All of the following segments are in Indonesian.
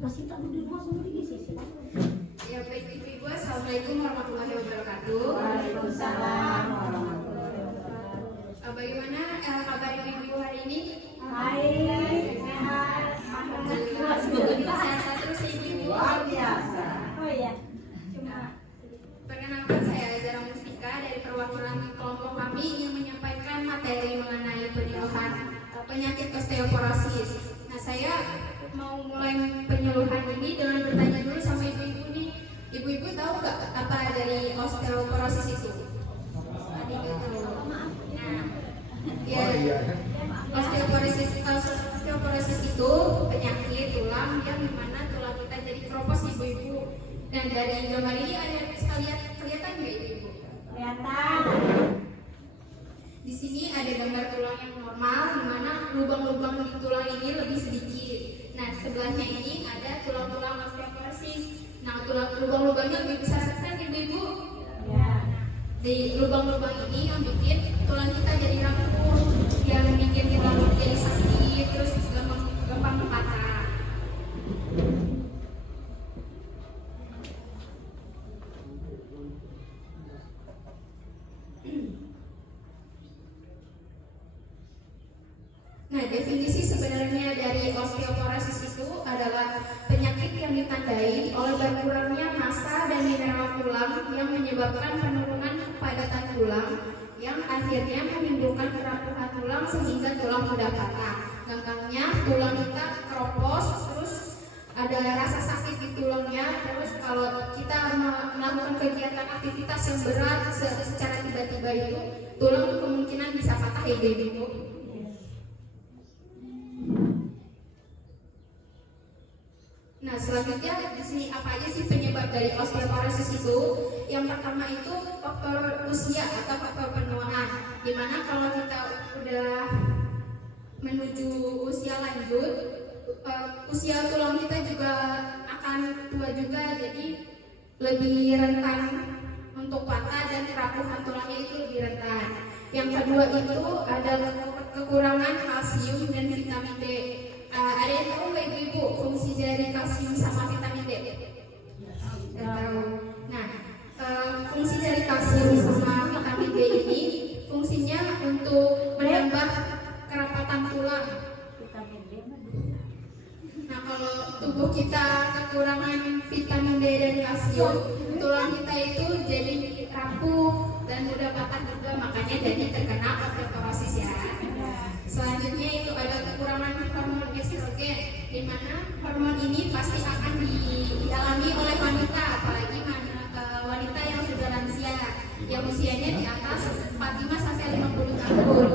Masih tak di rumah sendiri sih. Ya baik ibu-ibu, assalamualaikum warahmatullahi wabarakatuh. Waalaikumsalam warahmatullahi wabarakatuh. Bagaimana kabar ibu-ibu hari ini? Baik, sehat. Alhamdulillah sehat terus ibu-ibu. Luar biasa. Oh iya. Perkenalkan saya Zara Mustika dari perwakilan kelompok kami yang menyampaikan materi mengenai penyuluhan penyakit osteoporosis. Nah, saya mau mulai penyuluhan ini dengan bertanya dulu sama ibu-ibu nih. Ibu-ibu tahu nggak apa dari osteoporosis itu? Tadi gitu. Nah, ya, osteoporosis itu penyakit tulang yang dimana tulang kita jadi keropos ibu-ibu. Dan dari gambar ini ada yang bisa kelihatan nggak ibu-ibu? Kelihatan. Di sini ada gambar tulang yang normal, di mana lubang-lubang di tulang ini lebih sedikit. Nah, sebelahnya ini ada tulang-tulang osteoporosis. Nah, lubang-lubangnya lebih besar kan ibu-ibu? Ya. Di lubang-lubang ini yang bikin tulang kita jadi rapuh, yang bikin tulang jadi sakit, terus gampang patah. Nah, definisi sebenarnya dari osteoporosis itu adalah penyakit yang ditandai oleh berkurangnya massa dan mineral tulang yang menyebabkan penurunan kepadatan tulang yang akhirnya menimbulkan kerapuhan tulang sehingga tulang mudah patah. Gampangnya tulang kita keropos, terus ada rasa sakit di tulangnya, terus kalau kita melakukan kegiatan aktivitas yang berat secara tiba-tiba itu tulang kemungkinan bisa patah ya ibu. Nah, selanjutnya di sini apa aja sih penyebab dari osteoporosis itu? Yang pertama itu faktor usia atau faktor penuaan. Dimana kalau kita udah menuju usia lanjut, usia tulang kita juga akan tua juga, jadi lebih rentan untuk patah dan kerapuhan tulangnya itu lebih rentan. Yang kedua itu adalah kekurangan kalsium dan vitamin D. Ada yang tahu nggak ibu-ibu fungsi dari kalsium sama vitamin D? Tahu. Nah, fungsi dari kalsium sama vitamin D ini fungsinya untuk menambah kerapatan tulang. Nah, kalau tubuh kita kekurangan vitamin D dan kalsium, tulang kita itu jadi rapuh dan mudah patah juga, makanya jadi terkena osteoporosis ya. Selanjutnya itu ada kekurangan hormon estrogen, di mana hormon ini pasti akan dialami oleh wanita, apalagi wanita yang sudah lansia, yang usianya di atas 45 sampai 50 tahun.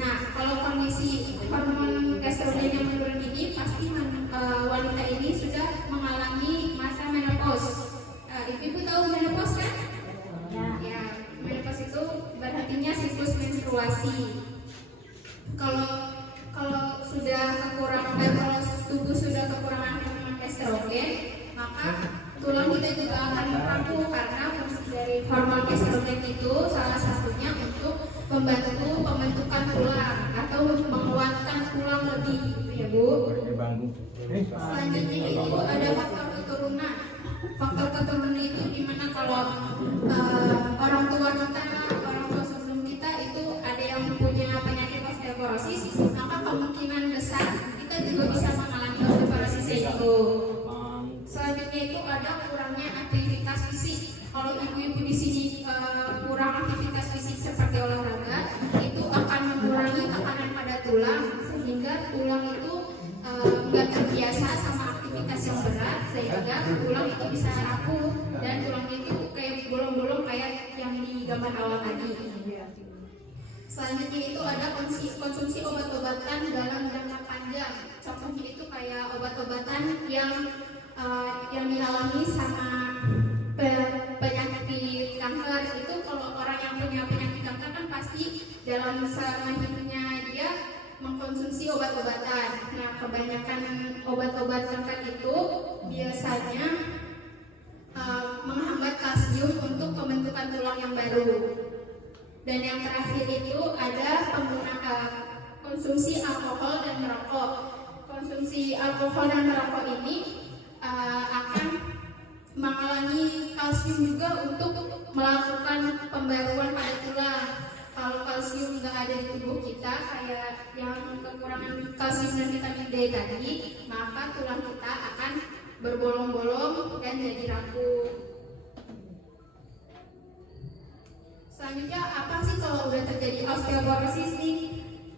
Nah, kalau kondisi hormon estrogen yang menurun ini pasti wanita ini sudah mengalami masa menopause. Ibu tahu menopause kan? Ya, menopause itu berartinya siklus menstruasi. Kalau sudah kekurangan, kalau tubuh sudah kekurangan hormon estrogen, maka tulang kita juga akan rapuh, karena fungsi dari hormon estrogen itu salah satunya untuk membantu pembentukan tulang atau menguatkan tulang lebih, ya Bu. Selanjutnya itu ada faktor keturunan. Faktor keturunan itu dimana kalau orang tua sebelum kita itu ada yang punya penyakit osteoporosis, maka kemungkinan besar kita juga bisa mengalami osteoporosis itu. Selanjutnya itu ada kurangnya aktivitas fisik. Kalau ibu-ibu di sini kurang aktivitas fisik seperti olahraga, itu akan mengurangi tekanan pada tulang sehingga tulang itu nggak terbiasa sama aktivitas yang berat, sehingga tulang itu bisa rapuh dan tulangnya itu kayak bolong-bolong kayak yang di gambar awal tadi. Selanjutnya itu ada konsumsi obat-obatan dalam jangka panjang. Contohnya itu kayak obat-obatan yang dialami sama penyakit kanker. Itu kalau orang yang punya penyakit kanker kan pasti dalam selama hidupnya dia mengkonsumsi obat-obatan. Nah, kebanyakan obat-obat kanker itu biasanya menghambat kalsium untuk pembentukan tulang yang baru. Dan yang terakhir itu ada konsumsi alkohol dan merokok. Konsumsi alkohol dan merokok ini akan mengalami kalsium juga untuk melakukan pembaruan pada tulang. Kalau kalsium nggak ada di tubuh kita, kayak yang kekurangan kalsium dan vitamin D tadi, maka tulang kita akan berbolong-bolong dan jadi rapuh. Selanjutnya, apa sih kalau udah terjadi osteoporosis nih?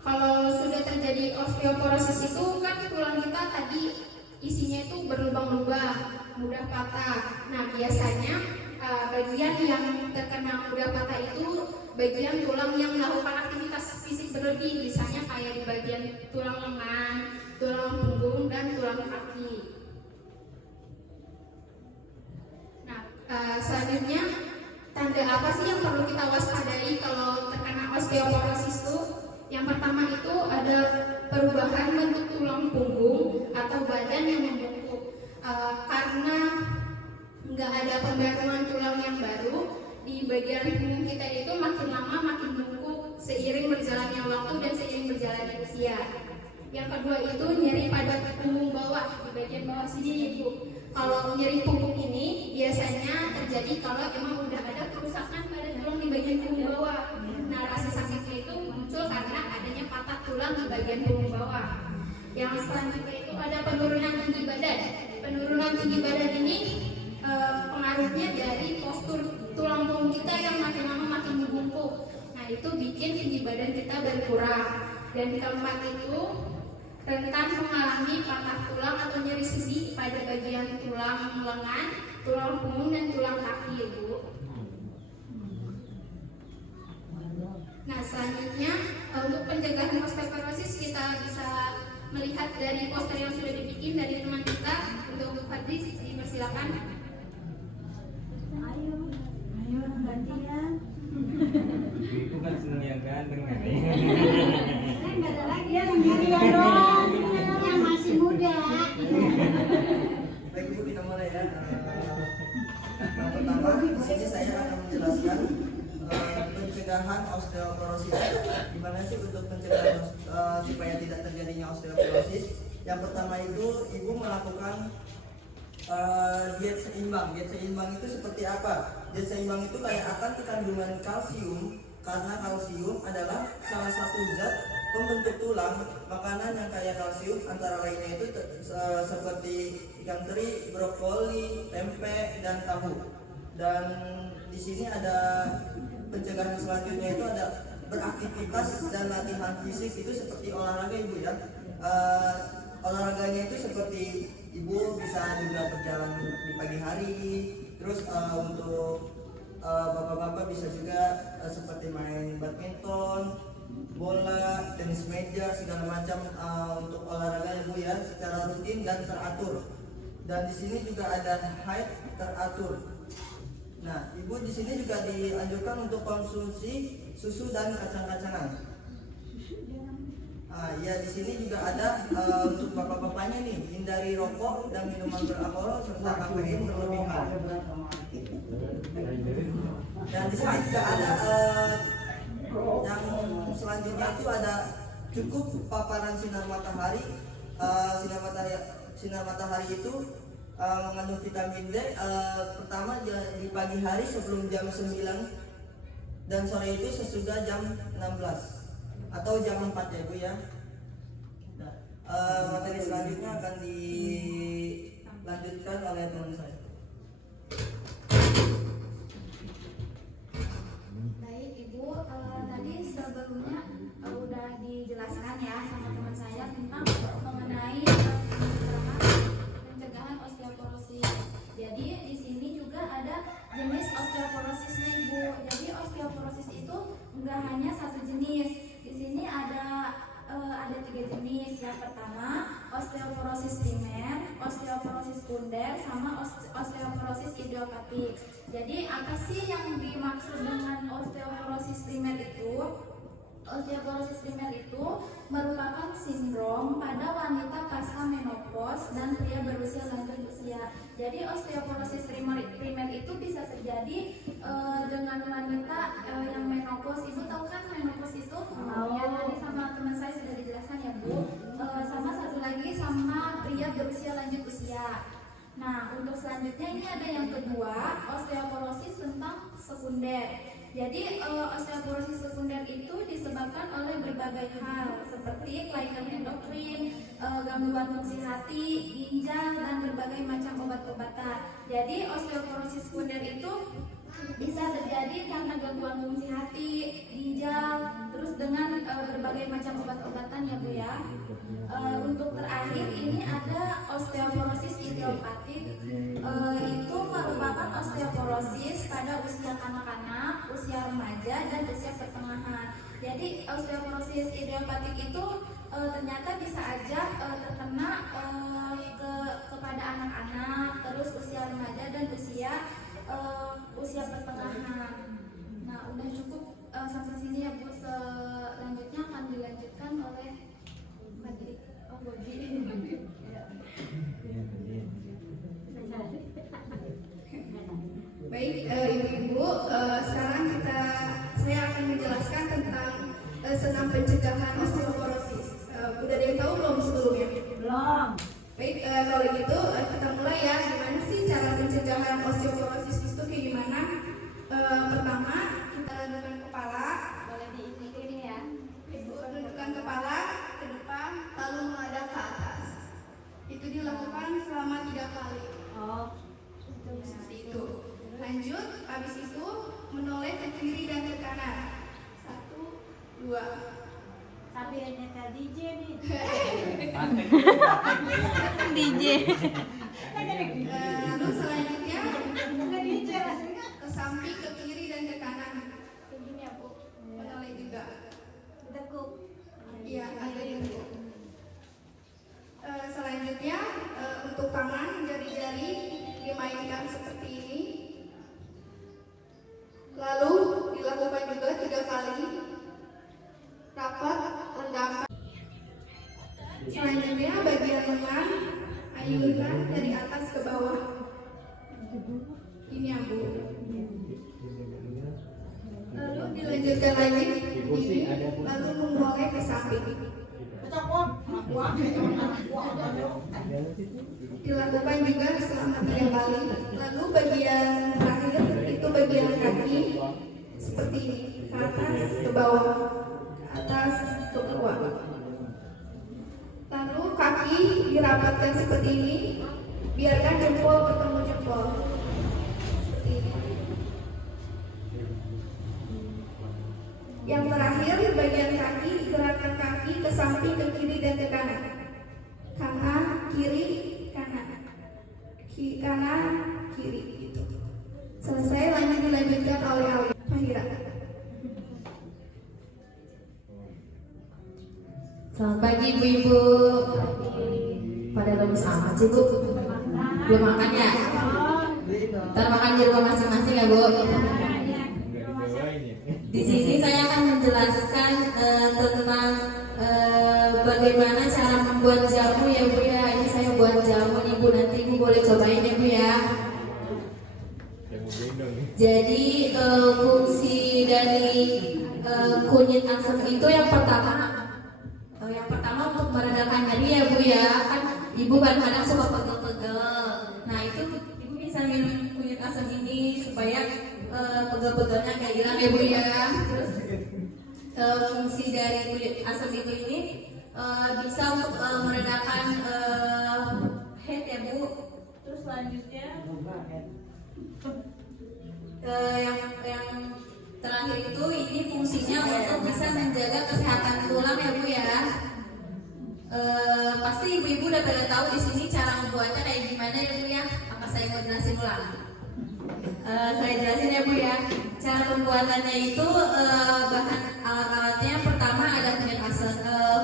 Kalau sudah terjadi osteoporosis itu kan tulang kita tadi isinya itu berlubang-lubang, mudah patah. Nah, biasanya bagian yang terkena mudah patah itu bagian tulang yang melakukan aktivitas fisik berlebih, misalnya kayak di bagian tulang lengan, tulang punggung, dan tulang kaki. Nah, selanjutnya tanda apa sih yang perlu kita waspadai kalau terkena osteoporosis itu? Yang pertama itu ada perubahan bentuk tulang punggung atau badan yang membungkuk. Karena nggak ada pembaruan tulang yang baru, di bagian punggung kita itu makin lama makin bungkuk seiring berjalannya waktu dan seiring berjalannya usia. Yang kedua itu nyeri pada punggung bawah, di bagian bawah sini ibu. Kalau nyeri punggung ini biasanya terjadi kalau emang udah ada kerusakan pada tulang di bagian punggung bawah. Nah, rasa sakitnya itu muncul karena adanya patah tulang di bagian punggung bawah. Yang selanjutnya itu ada penurunan tinggi badan. Penurunan tinggi badan ini pengaruhnya dari postur tulang punggung kita yang makin lama makin membungkuk. Nah, itu bikin tinggi badan kita berkurang. Dan keempat itu rentan mengalami patah tulang atau nyeri sendi pada bagian tulang lengan, tulang punggung, dan tulang kaki, ibu. Nah, selanjutnya untuk pencegahan osteoporosis kita bisa melihat dari poster yang sudah dibikin dari teman kita. Untuk Fadlis, dipersilakan. Ayo gantian. Itu kan seneng yang ganteng kan? Nggak ada lagi yang gantian dong, yang masih muda. Baik, Ibu, kita mulai ya. Yang pertama, di sini saya akan menjelaskan pencegahan osteoporosis. Gimana sih untuk pencegahan supaya tidak terjadinya osteoporosis? Yang pertama itu ibu melakukan diet seimbang. Diet seimbang itu seperti apa? Diet seimbang itu kayak akan kandungan kalsium, karena kalsium adalah salah satu zat pembentuk tulang. Makanan yang kaya kalsium antara lainnya itu seperti ikan teri, brokoli, tempe, dan tahu. Dan di sini ada pencegahan selanjutnya itu ada beraktivitas dan latihan fisik itu seperti olahraga, ibu ya. Olahraganya itu seperti ibu bisa juga berjalan di pagi hari. Terus untuk bapak-bapak bisa juga seperti main badminton, bola, tenis meja, segala macam untuk olahraga, ibu ya, secara rutin dan teratur. Dan di sini juga ada height teratur. Nah, ibu di sini juga dianjurkan untuk konsumsi susu dan kacang-kacangan. Ya, di sini juga ada untuk bapak-bapaknya nih, hindari rokok dan minuman beralkohol serta kafein berlebihan. Dan di sini juga ada yang selanjutnya itu ada cukup paparan sinar matahari. Sinar matahari itu mengandung vitamin D. Pertama di pagi hari sebelum jam 9 dan sore itu sesudah jam 16 atau jam 4 ya, Bu ya. Nah, materi selanjutnya akan dilanjutkan oleh teman saya. Baik Ibu, tadi sebelumnya udah dijelaskan ya sama teman saya tentang mengenai pencegahan osteoporosis. Jadi di sini juga ada jenis osteoporosisnya, Ibu. Jadi osteoporosis itu enggak hanya satu jenis. Di sini ada 3 jenis. Yang pertama osteoporosis primer, osteoporosis sekunder, sama osteoporosis idiopatik. Jadi apa sih yang dimaksud dengan osteoporosis primer itu? Osteoporosis primer itu merupakan sindrom pada wanita pasca menopause dan pria berusia lanjut usia. Jadi osteoporosis primer itu bisa terjadi dengan wanita yang menopause. Ibu tahu kan menopause itu? Ya, tadi sama teman saya sudah dijelaskan ya, Bu. Sama satu lagi sama pria berusia lanjut usia. Nah, untuk selanjutnya ini ada yang kedua, osteoporosis tentang sekunder. Jadi osteoporosis sekunder itu disebabkan oleh berbagai hal seperti kelainan endokrin, gangguan fungsi hati, ginjal, dan berbagai macam obat-obatan. Jadi osteoporosis sekunder itu bisa terjadi karena gangguan fungsi hati, ginjal, terus dengan berbagai macam obat-obatan ya Bu ya. Untuk terakhir ini ada osteoporosis idiopatik. Itu merupakan osteoporosis pada usia kanak-kanak, usia remaja, dan usia pertengahan. Jadi osteoporosis idiopatik itu ternyata bisa aja terkena kepada anak-anak, terus usia remaja dan usia pertengahan. Nah, udah cukup sampai sini ya Bu. Selanjutnya akan dilanjutkan oleh Fadli. Oh, Bobi. Baik, Ibu-ibu, sekarang saya akan menjelaskan tentang senam pencegahan osteoporosis. Udah ada yang tahu belum sebelumnya? Belum. Baik, kalau gitu kita mulai ya. Gimana sih cara pencegahan osteoporosis itu kayak gimana? Pertama, kita dudukkan kepala. Boleh diikutin ya. Ibu dudukkan kepala ke depan, lalu menghadap ke atas. Itu dilakukan selama 3 kali. Oh. Seperti itu. Lanjut, habis itu menoleh ke kiri dan ke kanan. 1, 2. Tapi hanya ke DJ nih. DJ. Lalu selanjutnya Bukan DJ rasanya. ke samping, ke kiri dan ke kanan. Begini ya Bu. Menoleh juga. Tekuk. Iya, ada yang Bu. Selanjutnya untuk tangan, jari-jari dimainkan seperti ini. Lalu dilakukan juga 3 kali. Rapat, lenggang. Selanjutnya bagian lengan ayunkan dari atas ke bawah. Ini ya Bu. Lalu dilanjutkan lagi ini, lalu menoleh ke samping. Dilakukan juga selama 3 kali. Lalu bagian terakhir itu bagian kaki seperti ini, ke atas ke bawah, ke atas ke bawah. Lalu kaki dirapatkan seperti ini, biarkan jempol ketemu jempol. Seperti ini. Yang terakhir bagian kaki, gerakan kaki ke samping, ke kiri dan ke kanan. Kanan, kiri, kanan. Kanan, kiri gitu. Selesai, lanjut dilanjutkan oleh Fahira. Selamat pagi ibu-ibu. Pada lemes amat sih Bu. Belum makan ya? Ntar makan di rumah masing-masing ya Bu. Di sini saya akan menjelaskan tentang bagaimana cara membuat jamu ya Bu ya. Ini saya buat jamu nih Bu, nanti Ibu boleh cobain ya Bu ya. Jadi fungsi dari kunyit asam itu yang pertama untuk meredakan nyeri ya Bu ya. Kan Ibu kadang-kadang suka pegel-pegel. Nah itu Ibu bisa minum kunyit asam ini supaya pegel-pegelnya kayak hilang ya Bu ya. Terus fungsi dari kunyit asam itu ini bisa untuk meredakan head ya Bu. Terus selanjutnya yang terakhir itu ini fungsinya untuk bisa menjaga kesehatan tulang ya Bu ya. Pasti ibu-ibu udah pada tahu di sini cara membuatnya kayak gimana ya Bu ya. Apa saya mau jelasin ulang? Saya jelasin ya Bu ya. Cara pembuatannya itu bahan alat-alatnya pertama ada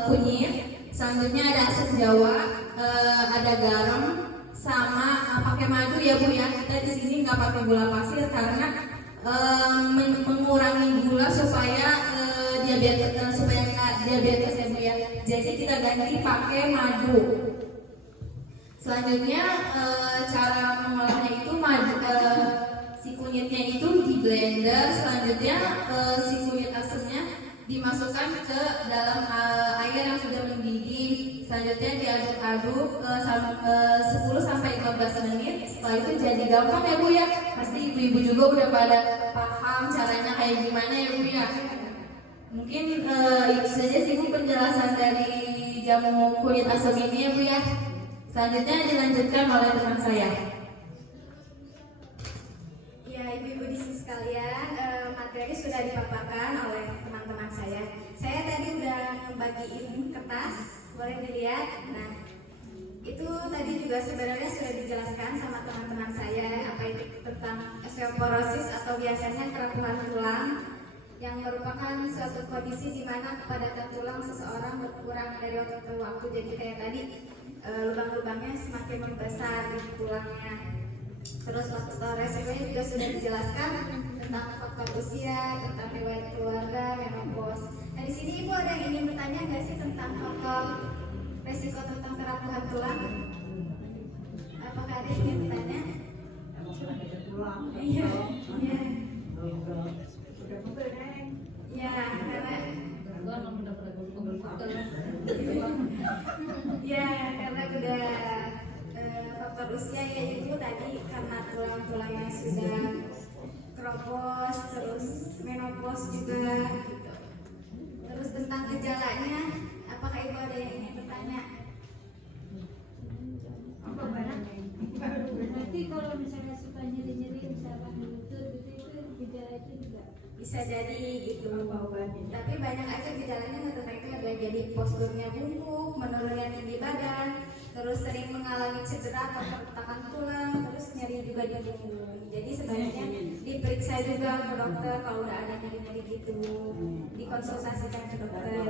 kunyit, selanjutnya ada asam jawa, ada garam, sama pakai madu ya Bu ya. Kita di sini nggak pakai gula pasir karena mengurangi gula supaya diabetes ya Bu ya. Jadi kita ganti pakai madu. Selanjutnya cara mengolahnya itu si kunyitnya itu di blender. Selanjutnya si kunyit asamnya dimasukkan ke dalam air yang sudah mendidih. Selanjutnya diaduk-aduk 10 sampai 15 menit. Setelah itu jadi gampang ya Bu ya. Pasti ibu-ibu juga udah pada paham caranya kayak gimana ya Bu ya. Mungkin itu saja sih Bu penjelasan dari jamu kunyit asam ini ya Bu ya. Selanjutnya dilanjutkan oleh teman saya. Ya, ibu-ibu di sini sekalian, materi sudah dipaparkan oleh teman-teman saya. Saya tadi udah ngebagiin kertas, boleh dilihat. Nah, itu tadi juga sebenarnya sudah dijelaskan sama teman-teman saya apa itu tentang osteoporosis atau biasanya kerapuhan tulang, yang merupakan suatu kondisi di mana kepadatan tulang seseorang berkurang dari waktu ke waktu. Jadi kayak tadi lubang-lubangnya semakin membesar di tulangnya. Terus faktor resikonya juga sudah dijelaskan tentang faktor usia, tentang riwayat keluarga, menopause. Nah di sini ibu ada yang ingin bertanya nggak sih tentang faktor resiko tentang kerapuhan tulang? Apakah ada yang ingin bertanya? Iya, iya. Ya, karena ya karena udah faktor usia ya ibu tadi karena tulang-tulangnya sudah keropos, terus menopause juga gitu. Terus tentang gejalanya, apakah ibu ada yang ingin bertanya? Nanti kalau misalnya suka nyeri-nyeri misalkan lutut gitu itu gejala itu juga Bisa jadi gitu. Tapi banyak aja gejalanya tentang itu ada jadi posturnya bungkuk, menurunnya tinggi badan, terus sering mengalami cedera atau keretakan tulang, terus nyeri juga di punggung. Jadi sebenarnya diperiksa juga ke dokter kalau udah ada nyeri-nyeri gitu, dikonsultasikan ke dokter.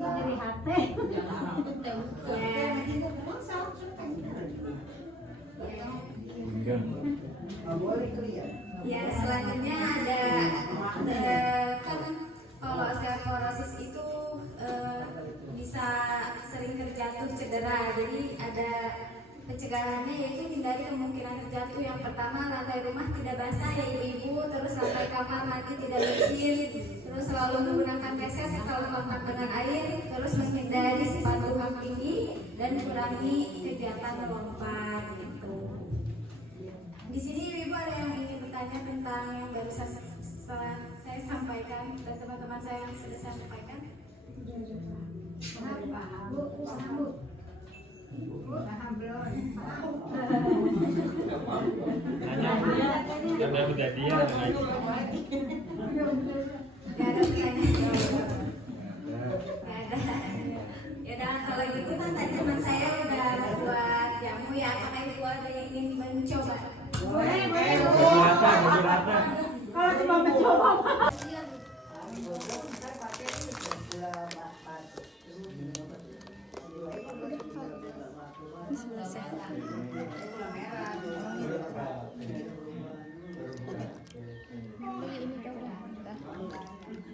dari hati. Ya, selanjutnya ada kan kalau osteoporosis itu bisa sering terjatuh cedera. Jadi ada pencegahannya yaitu hindari kemungkinan terjatuh. Yang pertama, lantai rumah tidak basah ya ibu-ibu, terus lantai kamar mandi tidak licin, terus selalu menggunakan meses kalau kontak dengan air, terus menghindari sepatu hak tinggi dan kurangi kegiatan melompat gitu. Di sini ibu ada yang ingin bertanya tentang yang barusan saya sampaikan dan teman-teman saya yang sudah saya sampaikan? Udah kejadian lagi. Gak ada pertanyaan. Gak ada. Ya udah kalau gitu kan tadi teman saya udah buat jamu ya. Apakah ibu ada yang ingin mencoba? Boleh. Rata. Kalau cuma mencoba.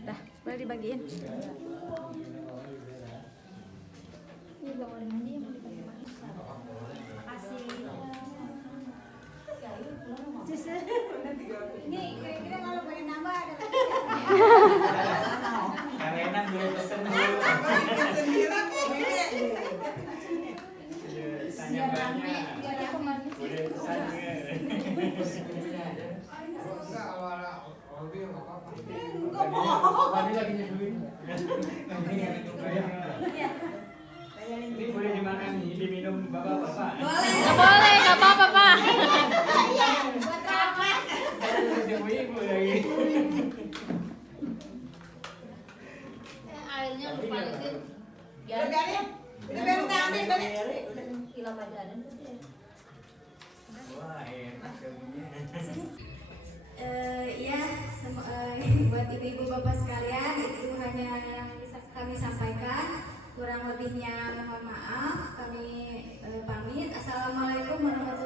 Dah, boleh dibagiin. Ini kira-kira kalau pengen nambah ada lagi. Yang enak boleh pesen dulu. Tanya banyak. Boleh pesan Ini boleh dimakan, diminum bapak-bapak. Nggak boleh, nggak apa-apa Pak. Ibu lagi. Airnya lupa litin. Wah, enak jamunya. Ya, buat ibu-ibu bapak sekalian itu hanya yang bisa kami sampaikan. Kurang lebihnya mohon maaf. Kami pamit. Assalamualaikum warahmatullahi wabarakatuh.